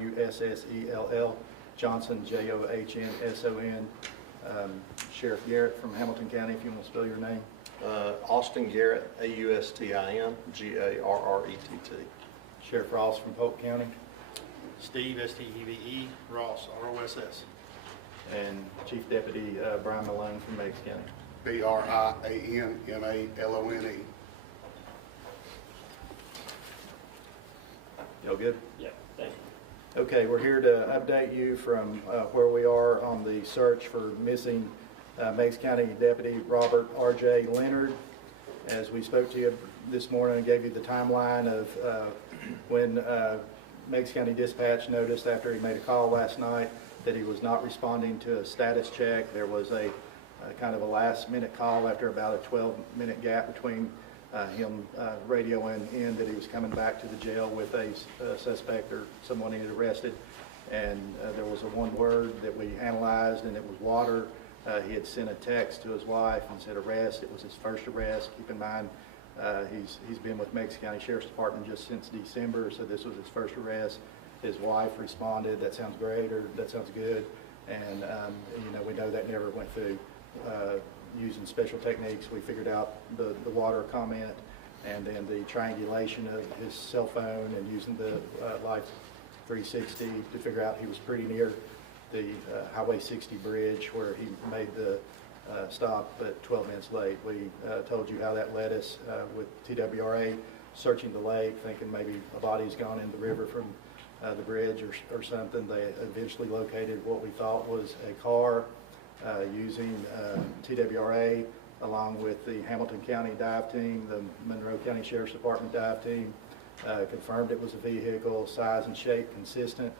Russell, Johnson, Johnsson. Sheriff Garrett from Hamilton County, if you want to spell your name. Austin Garrett, Austin Garrett. Sheriff Ross from Polk County. Steve, Steve, Ross, ROSS. And Chief Deputy Brian Malone from Meigs County. BRIANNALONE. Y'all good? Yeah, thank you. Okay, we're here to update you from where we are on the search for missing Meigs County Deputy Robert R.J. Leonard. As we spoke to you this morning and gave you the timeline of when Meigs County Dispatch noticed after he made a call last night that he was not responding to a status check. There was a kind of a last-minute call after about a 12-minute gap between him radioing in that he was coming back to the jail with a suspect or someone he had arrested, and there was a one word that we analyzed, and it was water. He had sent a text to his wife and said arrest. It was his first arrest. Keep in mind, he's been with Meigs County Sheriff's Department just since December, so this was his first arrest. His wife responded, "That sounds great," or "That sounds good," and you know, we know that never went through. Using special techniques, we figured out the water comment, and then the triangulation of his cell phone, and using the Life 360 to figure out he was pretty near the Highway 60 bridge where he made the stop, but 12 minutes late. We told you how that led us with TWRA searching the lake, thinking maybe a body's gone in the river from the bridge or something. They eventually located what we thought was a car. Using TWRA along with the Hamilton County dive team, the Monroe County Sheriff's Department dive team, confirmed it was a vehicle, size and shape consistent,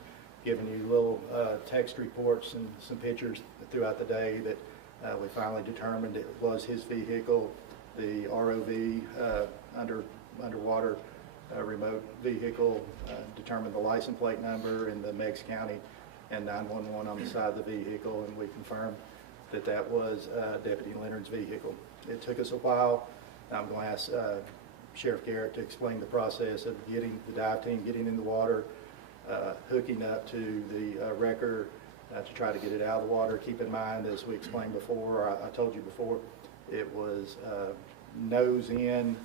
giving you little text reports and some pictures throughout the day that we finally determined it was his vehicle. The ROV, underwater remote vehicle, determined the license plate number in the Meigs County and 911 on the side of the vehicle, and we confirmed that that was Deputy Leonard's vehicle. It took us a while. I'm going to ask Sheriff Garrett to explain the process of getting the dive team getting in the water, hooking up to the wrecker to try to get it out of the water. Keep in mind, as we explained before, I told you before, it was nose in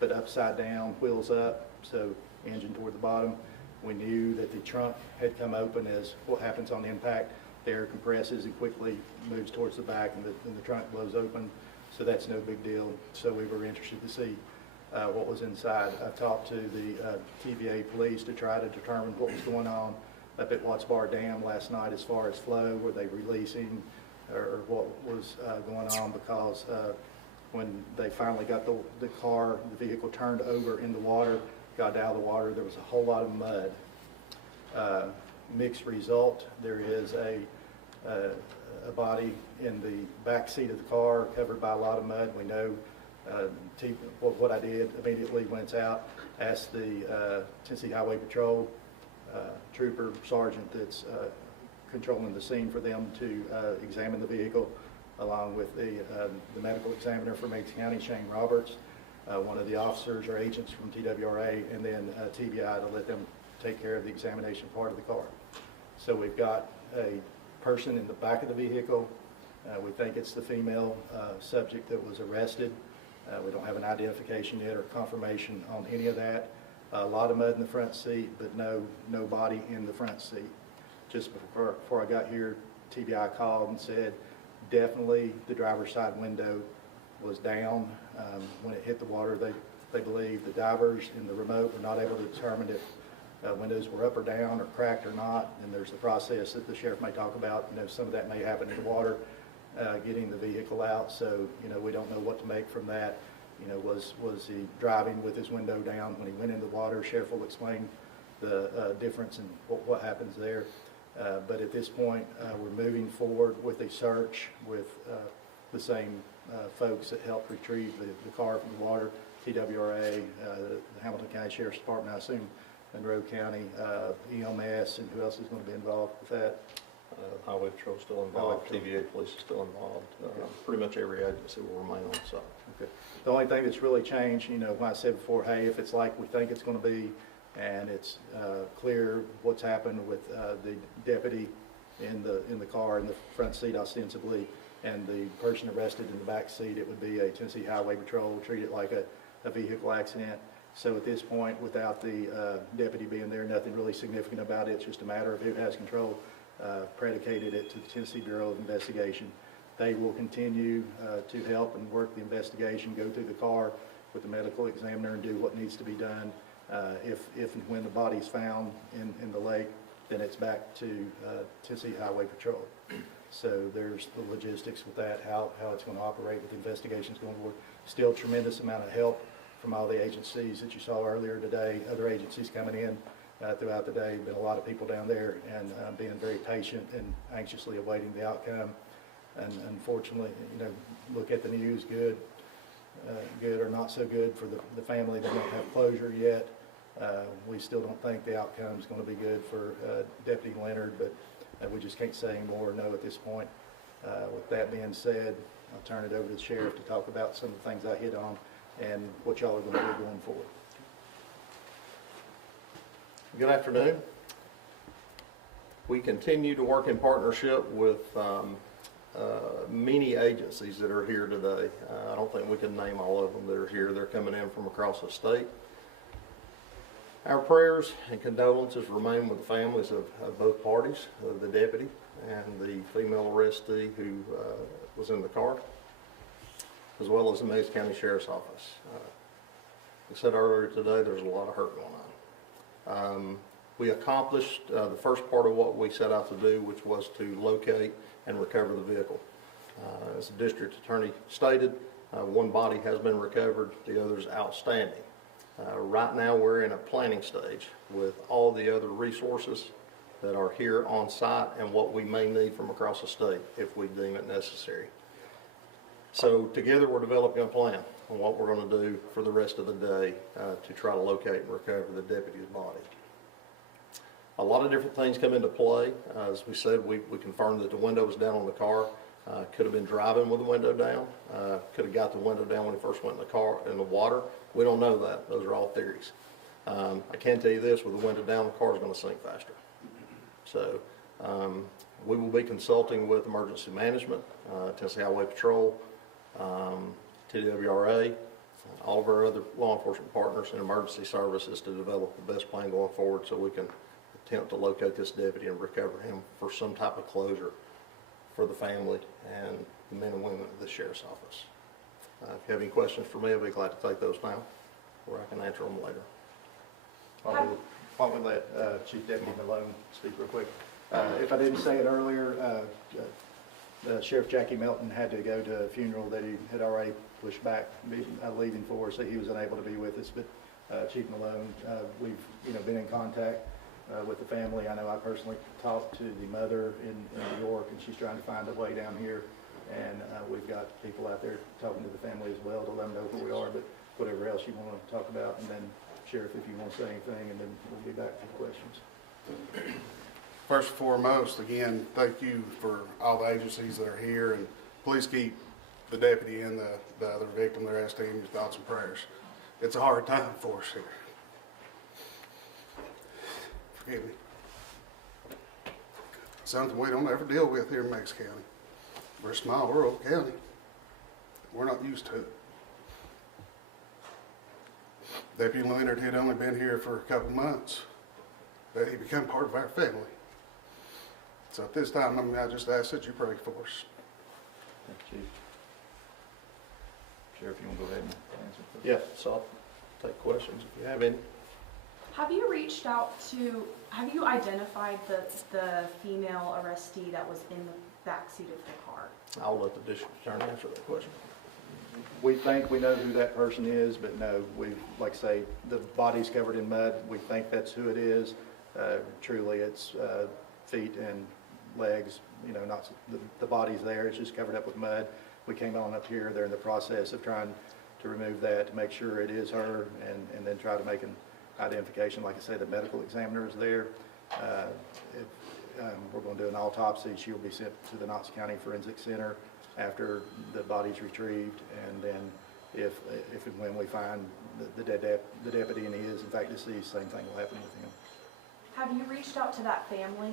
but upside down, wheels up, so engine toward the bottom. We knew that the trunk had come open, as what happens on impact. The air compresses and quickly moves towards the back, and the trunk blows open, so that's no big deal. So we were interested to see what was inside. I talked to the TVA police to try to determine what was going on up at Watts Bar Dam last night as far as flow. Were they releasing or what was going on? Because when they finally got the vehicle turned over in the water, got out of the water, there was a whole lot of mud. Mixed result, there is a body in the back seat of the car covered by a lot of mud. We know what I did immediately when it's out, asked the Tennessee Highway Patrol trooper sergeant that's controlling the scene for them to examine the vehicle, along with the medical examiner from Meigs County, Shane Roberts, one of the officers or agents from TWRA, and then TBI to let them take care of the examination part of the car. So we've got a person in the back of the vehicle. We think it's the female subject that was arrested. We don't have an identification yet or confirmation on any of that. A lot of mud in the front seat, but no body in the front seat. Just before I got here, TBI called and said definitely the driver's side window was down when it hit the water. They believe the divers in the remote were not able to determine if windows were up or down or cracked or not, and there's the process that the sheriff may talk about. You know, some of that may happen in the water, getting the vehicle out. So, you know, we don't know what to make from that. You know, was he driving with his window down when he went in the water? Sheriff will explain the difference and what happens there. But at this point, we're moving forward with a search with the same folks that helped retrieve the car from the water, TWRA, the Hamilton County Sheriff's Department, I assume Monroe County, EMS, and who else is going to be involved with that? Highway Patrol is still involved, TVA Police is still involved. Pretty much every agency will remain on site. Okay. The only thing that's really changed, you know, when I said before, hey, if it's like we think it's going to be, and it's clear what's happened with the deputy in the car in the front seat ostensibly, and the person arrested in the back seat. It would be a Tennessee Highway Patrol, treat it like a vehicle accident. So at this point, without the deputy being there, nothing really significant about it. It's just a matter of who has control. Predicated it to the Tennessee Bureau of Investigation. They will continue to help and work the investigation, go through the car with the medical examiner and do what needs to be done. If and when the body's found in the lake, then it's back to Tennessee Highway Patrol. So there's the logistics with that, how it's going to operate with investigations going forward. Still tremendous amount of help from all the agencies that you saw earlier today, other agencies coming in throughout the day. Been a lot of people down there and being very patient and anxiously awaiting the outcome. And unfortunately, look at the news, good or not so good for the family. They don't have closure yet. We still don't think the outcome is going to be good for Deputy Leonard, but we just can't say any more or no at this point. With that being said, I'll turn it over to the sheriff to talk about some of the things I hit on and what y'all are going to do going forward. Good afternoon. We continue to work in partnership with many agencies that are here today. I don't think we can name all of them that are here. They're coming in from across the state. Our prayers and condolences remain with the families of both parties, the deputy and the female arrestee who was in the car, as well as the Meigs County Sheriff's Office. Like I said earlier today, there's a lot of hurt going on. We accomplished the first part of what we set out to do, which was to locate and recover the vehicle. As the district attorney stated, one body has been recovered, the other is outstanding. Right now we're in a planning stage with all the other resources that are here on site and what we may need from across the state if we deem it necessary. So together we're developing a plan on what we're going to do for the rest of the day to try to locate and recover the deputy's body. A lot of different things come into play. As we said, we confirmed that the window was down on the car. Could have been driving with the window down. Could have got the window down when he first went in the car in the water. We don't know that. Those are all theories. I can tell you this: with the window down, the car is going to sink faster. So we will be consulting with emergency management, Tennessee Highway Patrol, TWRA, all of our other law enforcement partners and emergency services to develop the best plan going forward so we can attempt to locate this deputy and recover him for some type of closure for the family and the men and women of the Sheriff's Office. If you have any questions for me, I'll be glad to take those now, or I can answer them later. Why don't we let Chief Deputy Malone speak real quick. If I didn't say it earlier, Sheriff Jackie Melton had to go to a funeral that he had already pushed back leaving for, so he was unable to be with us. But Chief Malone, we've been in contact with the family. I know I personally talked to the mother in New York, and she's trying to find a way down here. And we've got people out there talking to the family as well to let them know who we are. But whatever else you want to talk about, and then Sheriff, if you want to say anything, and then we'll be back to questions. First and foremost, again, thank you for all the agencies that are here, and please keep the deputy and the other victim, their ST, in your thoughts and prayers. It's a hard time for us here. Forgive me. Something we don't ever deal with here in Meigs County. We're a small rural county. We're not used to it. Deputy Leonard had only been here for a couple months. He became part of our family. So at this time, I just ask that you pray for us. Thank you, Chief. Sheriff, you want to go ahead and answer? Yeah, so I'll take questions if you have any. Have you identified the female arrestee that was in the backseat of the car? I'll let the district attorney answer that question. We think we know who that person is, but no, like I say, the body's covered in mud. We think that's who it is. Truly, it's feet and legs, not the body's there. It's just covered up with mud. We came on up here. They're in the process of trying to remove that to make sure it is her, and then try to make an identification. Like I say, the medical examiner is there. We're going to do an autopsy. She'll be sent to the Meigs County Forensic Center after the body's retrieved, and then if and when we find the deputy and he is in fact deceased, same thing will happen with him. Have you reached out to that family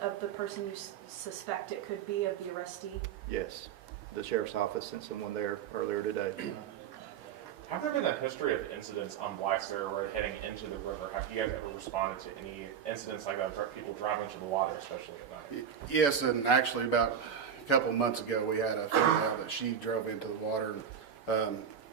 of the person you suspect it could be, of the arrestee? Yes, the sheriff's office sent someone there earlier today. Have there been a history of incidents on Blacksburg Road heading into the river? Have you guys ever responded to any incidents like that, people driving into the water, especially at night? Yes, and actually about a couple of months ago, we had a female that she drove into the water.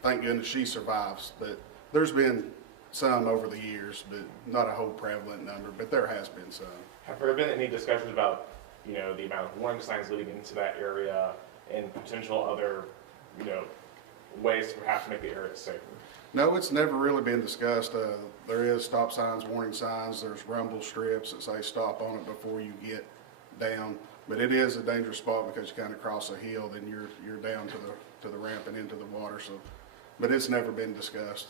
Thank goodness she survives, but there's been some over the years, but not a whole prevalent number, but there has been some. Have there been any discussions about, the amount of warning signs leading into that area and potential other, ways to perhaps make the area safer? No, it's never really been discussed. There is stop signs, warning signs, there's rumble strips that say stop on it before you get down. But it is a dangerous spot because you kind of cross a hill, then you're down to the ramp and into the water. So, but it's never been discussed.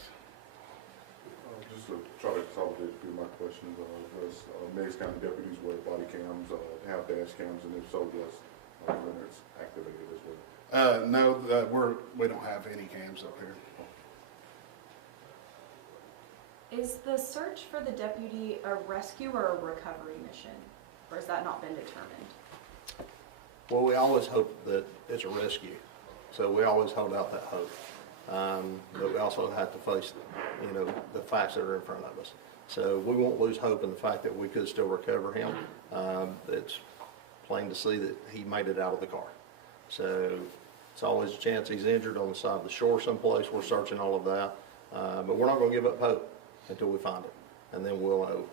Just to try to consolidate a few of my questions, does Meigs County deputies wear body cams, have dash cams, and if so, does Leonard's activated as well? No, we don't have any cams up here. Is the search for the deputy a rescue or a recovery mission? Or has that not been determined? Well, we always hope that it's a rescue, so we always hold out that hope. But we also have to face, the facts that are in front of us. So we won't lose hope in the fact that we could still recover him. It's plain to see that he made it out of the car. So it's always a chance he's injured on the side of the shore someplace. We're searching all of that. But we're not going to give up hope until we find it. And then we'll know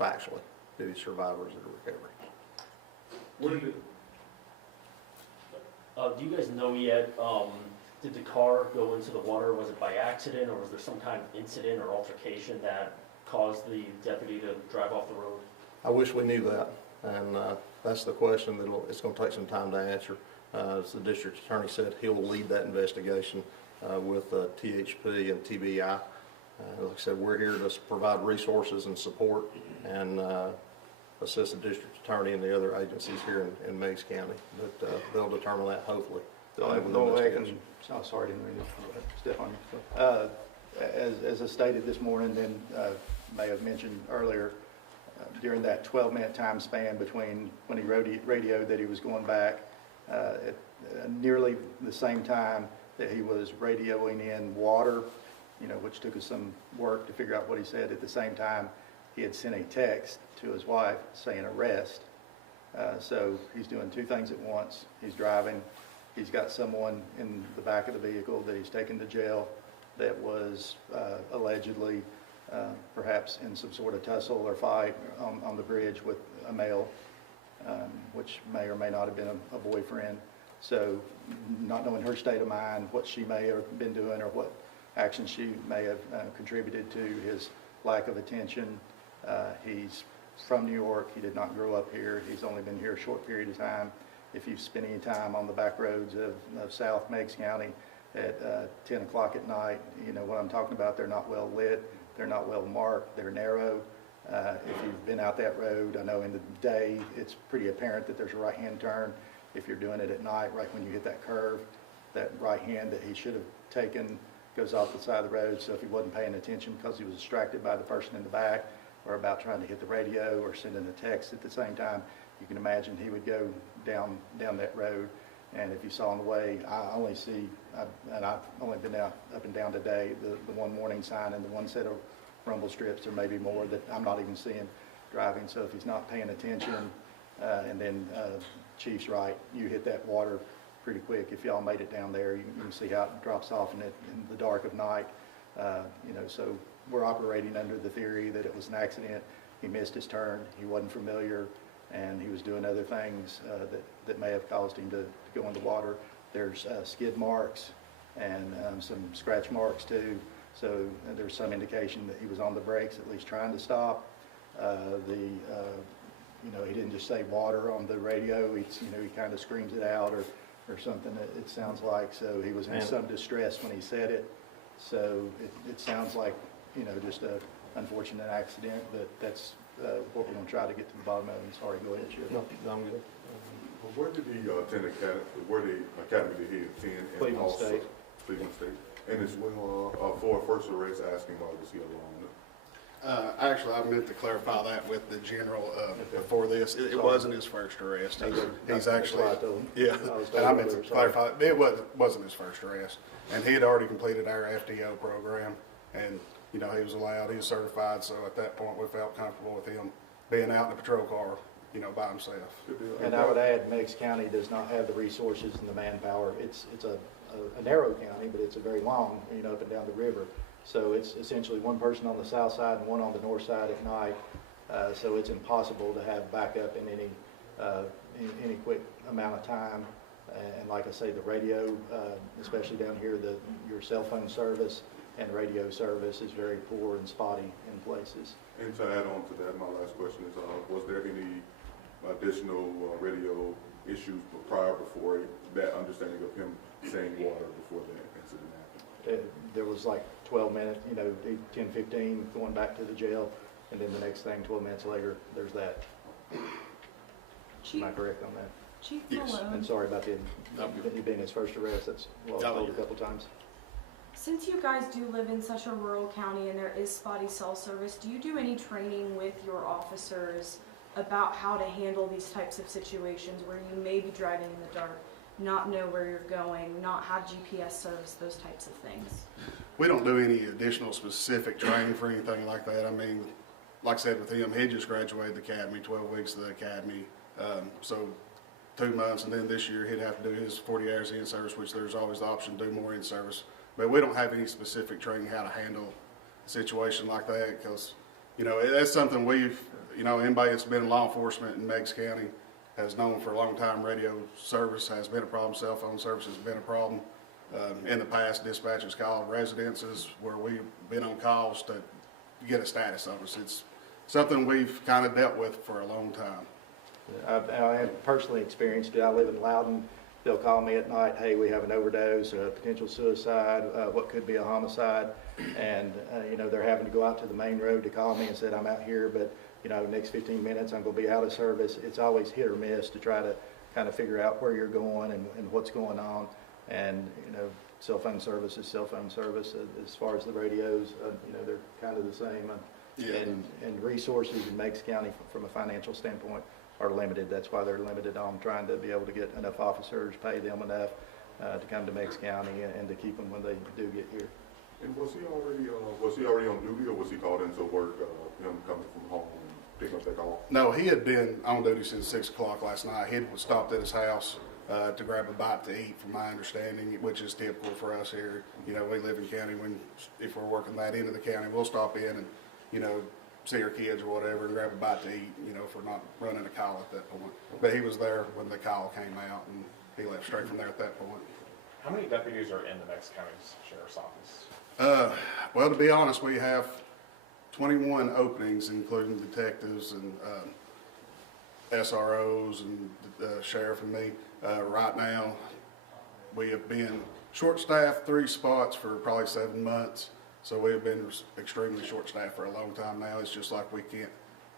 factually who the survivors of the recovery. Do you guys know yet, did the car go into the water? Was it by accident, or was there some kind of incident or altercation that caused the deputy to drive off the road? I wish we knew that, and that's the question that it's going to take some time to answer. As the district attorney said, he'll lead that investigation with THP and TBI. Like I said, we're here to provide resources and support and assist the district attorney and the other agencies here in Meigs County. But they'll determine that hopefully. Sorry, didn't mean to step on you. As I stated this morning, and may have mentioned earlier, during that 12-minute time span between when he radioed that he was going back, at nearly the same time that he was radioing in water, which took us some work to figure out what he said. At the same time, he had sent a text to his wife saying arrest. So he's doing two things at once. He's driving. He's got someone in the back of the vehicle that he's taken to jail that was allegedly perhaps in some sort of tussle or fight on the bridge with a male, which may or may not have been a boyfriend. So not knowing her state of mind, what she may have been doing or what action she may have contributed to his lack of attention. He's from New York. He did not grow up here. He's only been here a short period of time. If you've spent any time on the back roads of South Meigs County at 10 o'clock at night, you know what I'm talking about. They're not well lit. They're not well marked. They're narrow. If you've been out that road, I know in the day it's pretty apparent that there's a right-hand turn. If you're doing it at night, right when you hit that curve, that right hand that he should have taken goes off the side of the road. So if he wasn't paying attention because he was distracted by the person in the back or about trying to hit the radio or sending a text at the same time, you can imagine he would go down that road. And if you saw on the way, I only see, and I've only been out up and down today, the one warning sign and the one set of rumble strips. There may be more that I'm not even seeing driving. So if he's not paying attention, and then Chief's right, you hit that water pretty quick. If y'all made it down there, you can see how it drops off in the dark of night. So we're operating under the theory that it was an accident. He missed his turn. He wasn't familiar, and he was doing other things that may have caused him to go in the water. There's skid marks and some scratch marks too. So there's some indication that he was on the brakes, at least trying to stop. He didn't just say water on the radio. He kind of screams it out or something. It sounds like. So he was in some distress when he said it. So it sounds like just a unfortunate accident. But that's what we're going to try to get to the bottom of. And sorry, go ahead, Sheriff. No, I'm good. Where did he attend academy? Where the academy did he attend? Cleveland State. Cleveland State. And as well, for a first arrest, asking why was he alone? Actually, I meant to clarify that with the general, before this. It wasn't his first arrest. He's actually, yeah, and I meant to clarify, it wasn't his first arrest. And he had already completed our FDO program, and, you know, he was allowed, he was certified, so at that point, we felt comfortable with him being out in the patrol car, you know, by himself. And I would add, Meigs County does not have the resources and the manpower. It's a narrow county, but it's a very long, you know, up and down the river. So it's essentially one person on the south side and one on the north side at night. So it's impossible to have backup in any quick amount of time. And like I say, the radio, especially down here, your cell phone service and radio service is very poor and spotty in places. And to add on to that, my last question is, was there any additional radio issues before that understanding of him saying water before that incident happened? There was like 12 minutes, you know, 10, 15 going back to the jail. And then the next thing, 12 minutes later, there's that. Chief, Am I correct on that? Chief Yes. Malone, And sorry about it being his first arrest. That's what I was told a couple times. since you guys do live in such a rural county and there is spotty cell service, do you do any training with your officers about how to handle these types of situations where you may be driving in the dark, not know where you're going, not have GPS service, those types of things? We don't do any additional specific training for anything like that. I mean, like I said with him, he just graduated the academy, 12 weeks of the academy. So 2 months, and then this year he'd have to do his 40 hours in service, which there's always the option to do more in service. But we don't have any specific training how to handle a situation like that, because, you know, that's something we've, you know, anybody that's been in law enforcement in Meigs County has known for a long time. Radio service has been a problem. Cell phone service has been a problem. In the past, dispatchers called residences where we've been on calls to get a status of us. It's something we've kind of dealt with for a long time. I have personally experienced it. I live in Loudon. They'll call me at night, hey, we have an overdose, a potential suicide, what could be a homicide. And, you know, they're having to go out to the main road to call me and said, I'm out here, but, you know, next 15 minutes I'm going to be out of service. It's always hit or miss to try to kind of figure out where you're going and what's going on. And, you know, cell phone service is cell phone service. As far as the radios, you know, they're kind of the same. Yeah. And resources in Meigs County from a financial standpoint are limited. That's why they're limited on trying to be able to get enough officers, pay them enough to come to Meigs County and to keep them when they do get here. And was he already on duty, or was he called into work, him coming from home and picking up that call? No, he had been on duty since 6 o'clock last night. He was stopped at his house to grab a bite to eat, from my understanding, which is typical for us here. You know, we live in county. If we're working that end of the county, we'll stop in and, you know, see our kids or whatever and grab a bite to eat, you know, if we're not running a call at that point. But he was there when the call came out, and he left straight from there at that point. How many deputies are in the Meigs County Sheriff's Office? Well, to be honest, we have 21 openings, including detectives and SROs and the sheriff and me. Right now, we have been short-staffed 3 spots for probably 7 months. So we have been extremely short-staffed for a long time now. It's just like we can't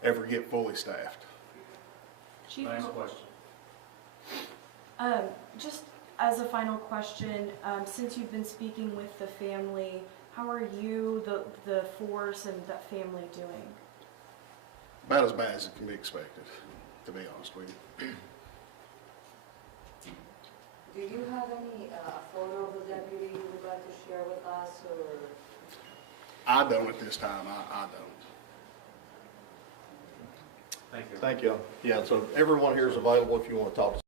ever get fully staffed. Chief, Next question. just as a final question, since you've been speaking with the family, how are you, the force, and that family doing? About as bad as it can be expected, to be honest with you. Do you have any photo of the deputy you would like to share with us, or? I don't at this time. I don't. Thank you. Thank you. Yeah, so everyone here is available if you want to talk to